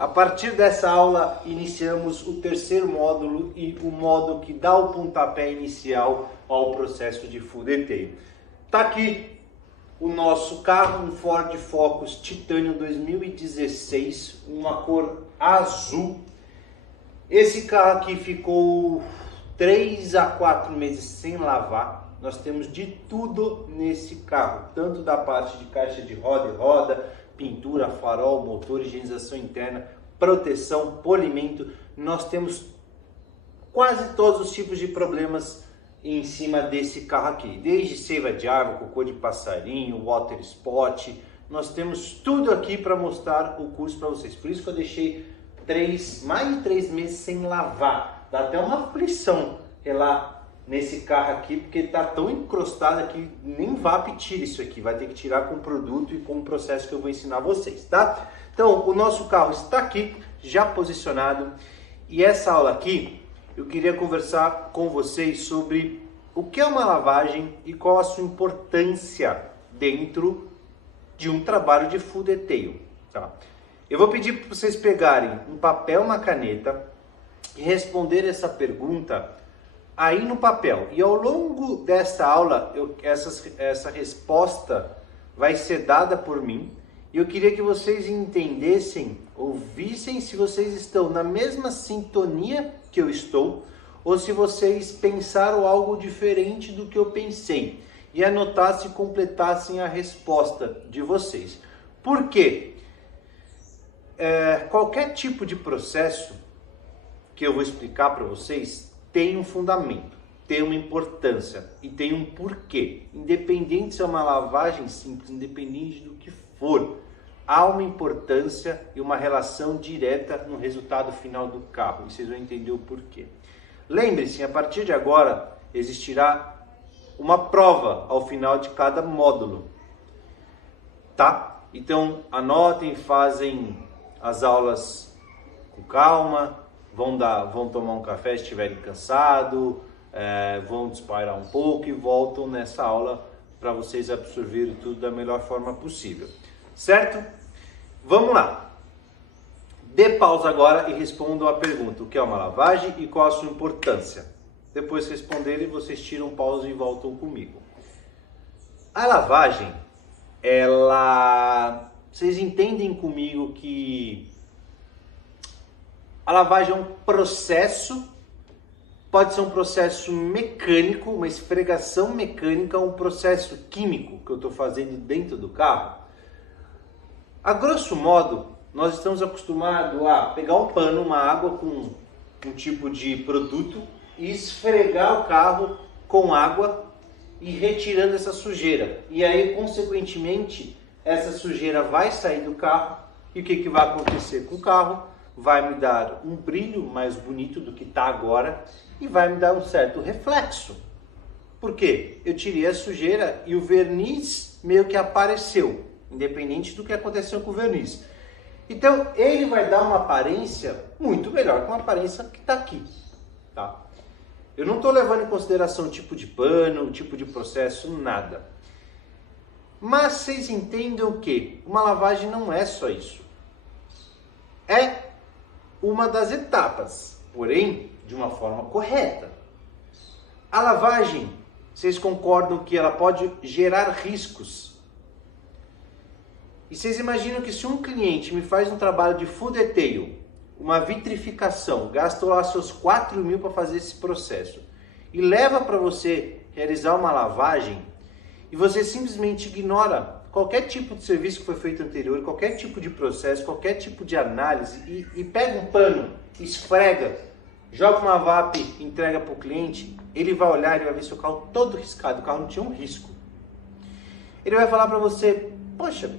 A partir dessa aula, iniciamos o terceiro módulo e o módulo que dá o pontapé inicial ao processo de full detail. Tá aqui o nosso carro, um Ford Focus Titanium 2016, uma cor azul. Esse carro aqui ficou 3 a 4 meses sem lavar. Nós temos de tudo nesse carro, tanto da parte de caixa de roda e roda, pintura, farol, motor, higienização interna, proteção, polimento. Nós temos quase todos os tipos de problemas em cima desse carro aqui, desde seiva de água, cocô de passarinho, water spot. Nós temos tudo aqui para mostrar o curso para vocês. Por isso que eu deixei mais de 3 meses sem lavar. Dá até uma aflição lá nesse carro aqui, porque tá tão encrostado que nem VAP tira isso aqui. Vai ter que tirar com o produto e com o processo que eu vou ensinar vocês, tá? Então, o nosso carro está aqui, já posicionado. E essa aula aqui, eu queria conversar com vocês sobre o que é uma lavagem e qual a sua importância dentro de um trabalho de full detail, tá? Eu vou pedir para vocês pegarem um papel, uma caneta e responder essa pergunta aí no papel. E ao longo desta aula, essa resposta vai ser dada por mim. E eu queria que vocês entendessem, ouvissem se vocês estão na mesma sintonia que eu estou, ou se vocês pensaram algo diferente do que eu pensei. E anotassem e completassem a resposta de vocês. Por quê? Qualquer tipo de processo que eu vou explicar para vocês tem um fundamento, tem uma importância e tem um porquê. Independente se é uma lavagem simples, independente do que for, há uma importância e uma relação direta no resultado final do carro. E vocês vão entender o porquê. Lembre-se, a partir de agora existirá uma prova ao final de cada módulo, tá? Então anotem, fazem as aulas com calma. Vão tomar um café se estiverem cansados, vão dispairar um pouco e voltam nessa aula para vocês absorverem tudo da melhor forma possível. Certo? Vamos lá. Dê pausa agora e respondam a pergunta: o que é uma lavagem e qual a sua importância? Depois que responderem, vocês tiram pausa e voltam comigo. A lavagem, vocês entendem comigo que a lavagem é um processo, pode ser um processo mecânico, uma esfregação mecânica, um processo químico que eu estou fazendo dentro do carro. A grosso modo, nós estamos acostumados a pegar um pano, uma água com um tipo de produto e esfregar o carro com água e retirando essa sujeira. E aí, consequentemente, essa sujeira vai sair do carro e o que vai acontecer com o carro? Vai me dar um brilho mais bonito do que está agora e vai me dar um certo reflexo. Por quê? Eu tirei a sujeira e o verniz meio que apareceu, independente do que aconteceu com o verniz. Então, ele vai dar uma aparência muito melhor que uma aparência que está aqui, tá? Eu não estou levando em consideração o tipo de pano, o tipo de processo, nada. Mas vocês entendam que uma lavagem não é só isso. É uma das etapas, porém de uma forma correta. A lavagem, vocês concordam que ela pode gerar riscos? E vocês imaginam que se um cliente me faz um trabalho de full detail, uma vitrificação, gastou lá seus 4.000 para fazer esse processo e leva para você realizar uma lavagem e você simplesmente ignora qualquer tipo de serviço que foi feito anterior, qualquer tipo de processo, qualquer tipo de análise e pega um pano, esfrega, joga uma VAP, entrega para o cliente, ele vai olhar e vai ver seu carro todo riscado, o carro não tinha um risco. Ele vai falar para você: poxa,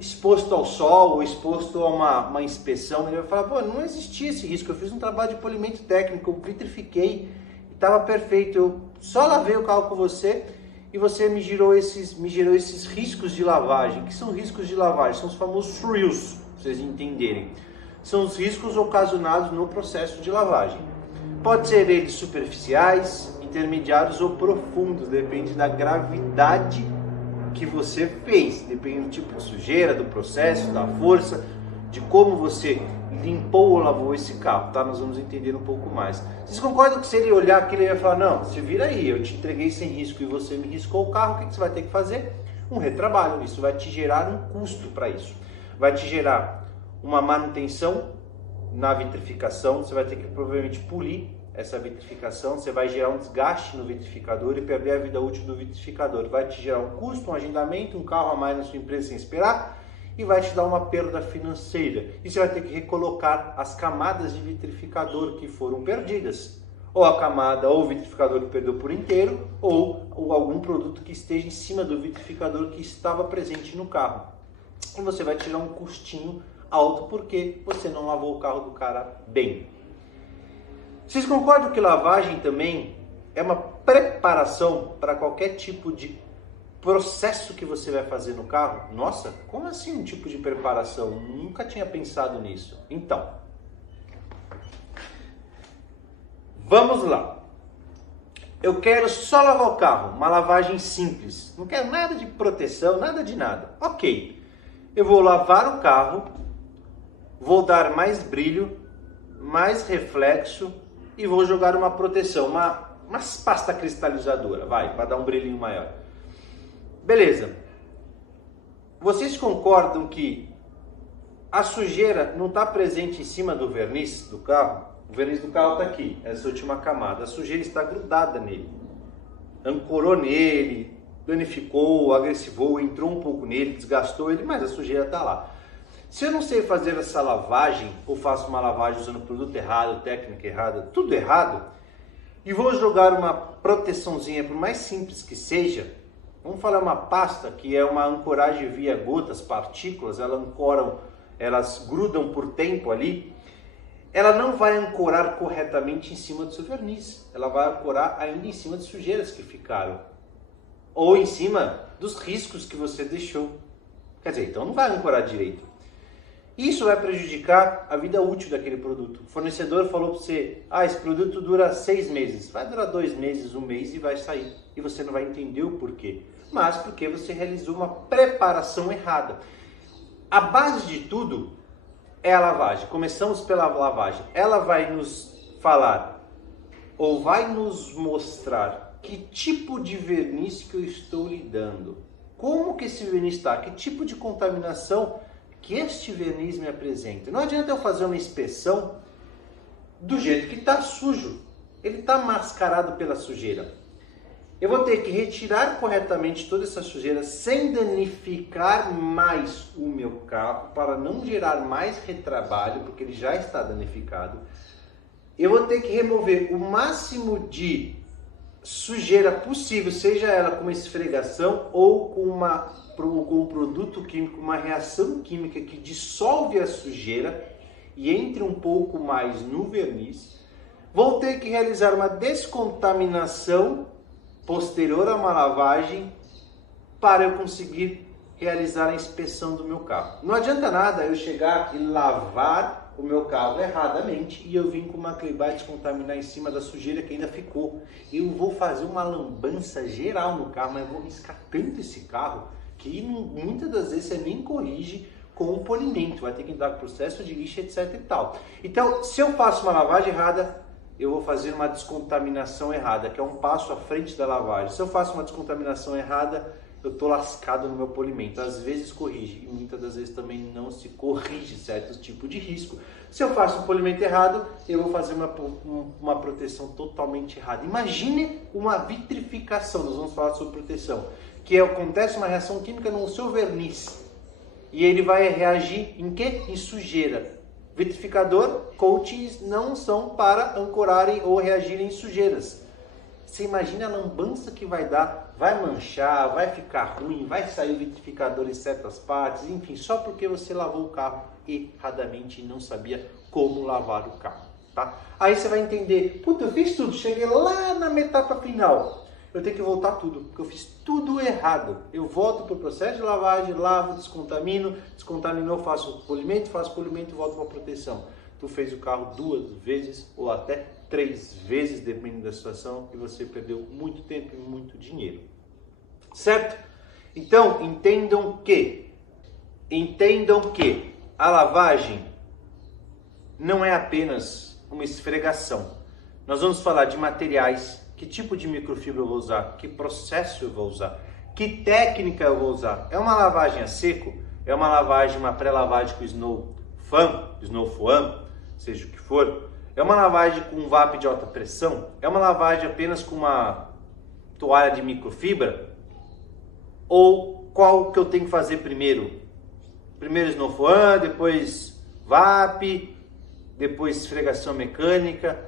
exposto ao sol ou exposto a uma inspeção, ele vai falar: pô, não existia esse risco, eu fiz um trabalho de polimento técnico, eu vitrifiquei e estava perfeito, eu só lavei o carro com você e você me gerou esses riscos de lavagem. Que são riscos de lavagem? São os famosos frills, pra vocês entenderem. São os riscos ocasionados no processo de lavagem. Pode ser eles superficiais, intermediários ou profundos, depende da gravidade que você fez, depende do tipo de sujeira, do processo, da força. de como você limpou ou lavou esse carro, tá? Nós vamos entender um pouco mais. Vocês concordam que se ele olhar aqui, ele vai falar, não, se vira aí, eu te entreguei sem risco e você me riscou o carro, o que você vai ter que fazer? Um retrabalho. Isso vai te gerar um custo para isso. Vai te gerar uma manutenção na vitrificação, você vai ter que provavelmente polir essa vitrificação, você vai gerar um desgaste no vitrificador e perder a vida útil do vitrificador. Vai te gerar um custo, um agendamento, um carro a mais na sua empresa sem esperar e vai te dar uma perda financeira. E você vai ter que recolocar as camadas de vitrificador que foram perdidas. Ou a camada ou o vitrificador que perdeu por inteiro ou algum produto que esteja em cima do vitrificador que estava presente no carro. E você vai tirar um custinho alto porque você não lavou o carro do cara bem. Vocês concordam que lavagem também é uma preparação para qualquer tipo de processo que você vai fazer no carro? Nossa, como assim um tipo de preparação? Nunca tinha pensado nisso. Então, vamos lá. Eu quero só lavar o carro, uma lavagem simples. Não quero nada de proteção, nada de nada. Ok, eu vou lavar o carro, vou dar mais brilho, mais reflexo e vou jogar uma proteção, uma pasta cristalizadora, para dar um brilhinho maior. Beleza. Vocês concordam que a sujeira não está presente em cima do verniz do carro? O verniz do carro está aqui, essa última camada. A sujeira está grudada nele. Ancorou nele, danificou, agressivou, entrou um pouco nele, desgastou ele, mas a sujeira está lá. Se eu não sei fazer essa lavagem, ou faço uma lavagem usando produto errado, técnica errada, tudo errado, e vou jogar uma proteçãozinha, por mais simples que seja, vamos falar uma pasta que é uma ancoragem via gotas, partículas, elas grudam por tempo ali, ela não vai ancorar corretamente em cima do seu verniz, ela vai ancorar ainda em cima de sujeiras que ficaram, ou em cima dos riscos que você deixou. Quer dizer, então não vai ancorar direito. Isso vai prejudicar a vida útil daquele produto. O fornecedor falou para você, esse produto dura 6 meses. Vai durar 2 meses, 1 mês e vai sair. E você não vai entender o porquê. Mas porque você realizou uma preparação errada. A base de tudo é a lavagem. Começamos pela lavagem. Ela vai nos falar, ou vai nos mostrar, que tipo de verniz que eu estou lidando. Como que esse verniz está? Que tipo de contaminação que este verniz me apresenta. Não adianta eu fazer uma inspeção do jeito que está sujo. Ele está mascarado pela sujeira. Eu vou ter que retirar corretamente toda essa sujeira sem danificar mais o meu carro, para não gerar mais retrabalho, porque ele já está danificado. Eu vou ter que remover o máximo de sujeira possível, seja ela com uma esfregação ou com um produto químico, uma reação química que dissolve a sujeira e entre um pouco mais no verniz. Vou ter que realizar uma descontaminação posterior a uma lavagem para eu conseguir realizar a inspeção do meu carro. Não adianta nada eu chegar e lavar o meu carro erradamente e eu vim com uma Clear descontaminar em cima da sujeira que ainda ficou. Eu vou fazer uma lambança geral no carro, mas eu vou riscar tanto esse carro que muitas das vezes você nem corrige com o polimento, vai ter que dar processo de lixo, etc e tal. Então, se eu faço uma lavagem errada, eu vou fazer uma descontaminação errada, que é um passo à frente da lavagem. Se eu faço uma descontaminação errada, eu estou lascado no meu polimento. Às vezes corrige e muitas das vezes também não se corrige certos tipos de risco. Se eu faço um polimento errado, eu vou fazer uma proteção totalmente errada. Imagine uma vitrificação, nós vamos falar sobre proteção, que acontece uma reação química no seu verniz e ele vai reagir em quê? Em sujeira. Vitrificador, coatings não são para ancorarem ou reagirem em sujeiras. Você imagina a lambança que vai dar, vai manchar, vai ficar ruim, vai sair o vitrificador em certas partes, enfim, só porque você lavou o carro erradamente e não sabia como lavar o carro, tá? Aí você vai entender, puta, eu fiz tudo, cheguei lá na etapa final, eu tenho que voltar tudo, porque eu fiz tudo errado. Eu volto para o processo de lavagem, lavo, descontaminou, faço polimento e volto para a proteção. Tu fez o carro 2 vezes ou até 3 vezes, dependendo da situação, e você perdeu muito tempo e muito dinheiro. Certo? Então, entendam que a lavagem não é apenas uma esfregação. Nós vamos falar de materiais, que tipo de microfibra eu vou usar, que processo eu vou usar, que técnica eu vou usar. É uma lavagem a seco? É uma lavagem, uma pré-lavagem com Snow Foam, seja o que for? É uma lavagem com VAP de alta pressão? É uma lavagem apenas com uma toalha de microfibra? Ou qual que eu tenho que fazer primeiro? Primeiro Snow Foam, depois VAP, depois esfregação mecânica.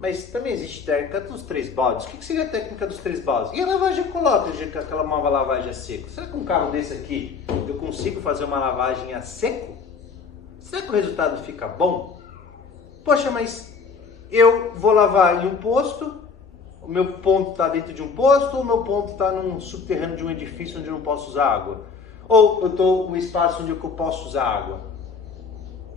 Mas também existe técnica dos 3 baldes. O que seria a técnica dos 3 baldes? E a lavagem colota, aquela nova lavagem a seco? Será que um carro desse aqui eu consigo fazer uma lavagem a seco? Será que o resultado fica bom? Poxa, mas eu vou lavar em um posto, o meu ponto está dentro de um posto, ou o meu ponto está num subterrâneo de um edifício onde eu não posso usar água? Ou eu estou num espaço onde eu posso usar água?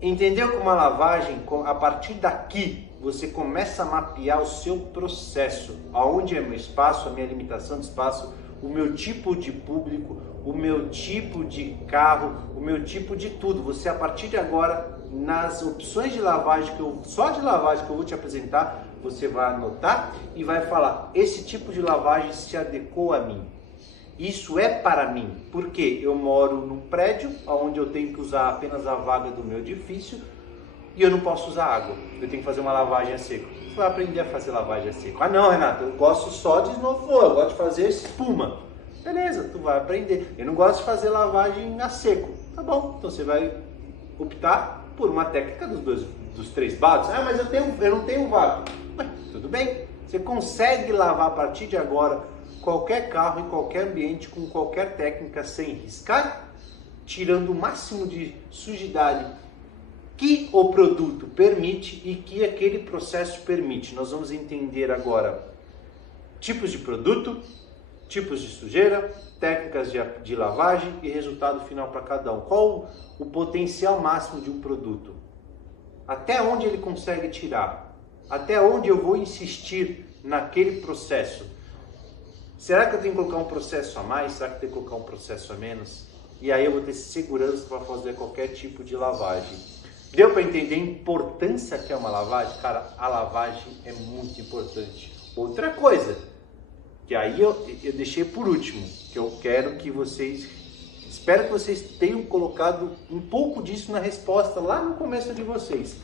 Entendeu que uma lavagem, a partir daqui, você começa a mapear o seu processo, aonde é meu espaço, a minha limitação de espaço, o meu tipo de público, o meu tipo de carro, o meu tipo de tudo. Você, a partir de agora, nas opções de lavagem, só de lavagem que eu vou te apresentar, você vai anotar e vai falar, esse tipo de lavagem se adequou a mim. Isso é para mim, porque eu moro num prédio onde eu tenho que usar apenas a vaga do meu edifício e eu não posso usar água. Eu tenho que fazer uma lavagem a seco. Você vai aprender a fazer lavagem a seco. Ah não, Renato, eu gosto só de Snow Foam, eu gosto de fazer espuma. Beleza, tu vai aprender. Eu não gosto de fazer lavagem a seco. Tá bom, então você vai optar por uma técnica dos 3 baldes. Ah, mas eu não tenho VAP. Tudo bem, você consegue lavar a partir de agora qualquer carro em qualquer ambiente com qualquer técnica sem riscar, tirando o máximo de sujidade que o produto permite e que aquele processo permite. Nós vamos entender agora tipos de produto, tipos de sujeira, técnicas de lavagem e resultado final para cada um. Qual o potencial máximo de um produto? Até onde ele consegue tirar? Até onde eu vou insistir naquele processo? Será que eu tenho que colocar um processo a mais? Será que eu tenho que colocar um processo a menos? E aí eu vou ter segurança para fazer qualquer tipo de lavagem. Deu para entender a importância que é uma lavagem? Cara, a lavagem é muito importante. Outra coisa, que aí eu deixei por último, que eu quero que vocês, espero que vocês tenham colocado um pouco disso na resposta lá no começo de vocês.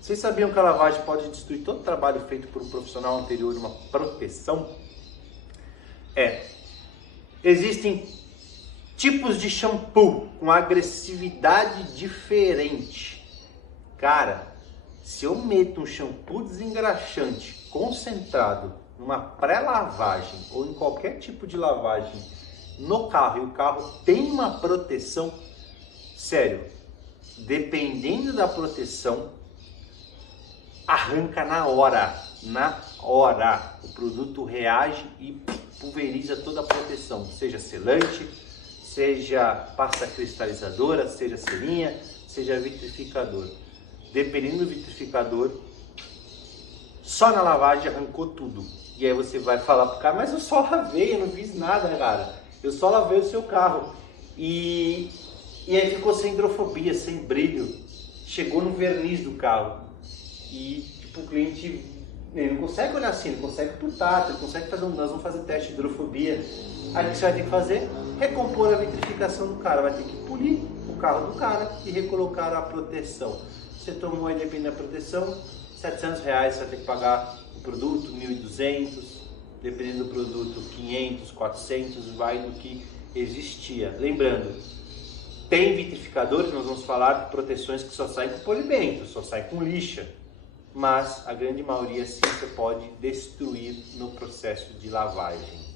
Vocês sabiam que a lavagem pode destruir todo o trabalho feito por um profissional anterior de uma proteção? Existem tipos de shampoo com agressividade diferente. Cara, se eu meto um shampoo desengraxante concentrado numa pré-lavagem ou em qualquer tipo de lavagem no carro e o carro tem uma proteção, sério, dependendo da proteção, arranca na hora. O produto reage e pulveriza toda a proteção, seja selante, seja pasta cristalizadora, seja cerinha, seja vitrificador. Dependendo do vitrificador, só na lavagem arrancou tudo. E aí você vai falar pro cara, mas eu só lavei, eu não fiz nada, cara. Eu só lavei o seu carro. E aí ficou sem hidrofobia, sem brilho. Chegou no verniz do carro. E tipo, o cliente, ele não consegue olhar assim, ele consegue por tato, ele consegue fazer nós vamos fazer teste de hidrofobia. Aí o que você vai ter que fazer? Recompor a vitrificação do cara, vai ter que polir o carro do cara e recolocar a proteção. Você tomou aí, dependendo da proteção, R$700 você vai ter que pagar o produto, 1.200, dependendo do produto, 500, 400, vai do que existia. Lembrando, tem vitrificadores, nós vamos falar de proteções que só saem com polimento, só saem com lixa, mas a grande maioria sim você pode destruir no processo de lavagem.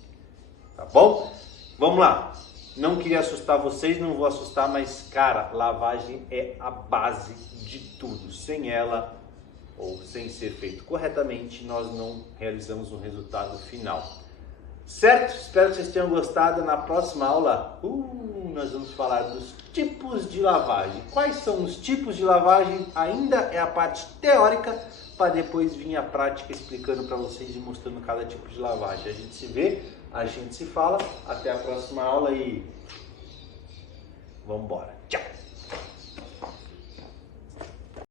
Tá bom? Vamos lá. Não queria assustar vocês, não vou assustar, mas cara, lavagem é a base de tudo. Sem ela, ou sem ser feito corretamente, nós não realizamos um resultado final. Certo? Espero que vocês tenham gostado. Na próxima aula, nós vamos falar dos tipos de lavagem. Quais são os tipos de lavagem? Ainda é a parte teórica, para depois vir a prática explicando para vocês e mostrando cada tipo de lavagem. A gente se vê, a gente se fala. Até a próxima aula e vamos embora. Tchau!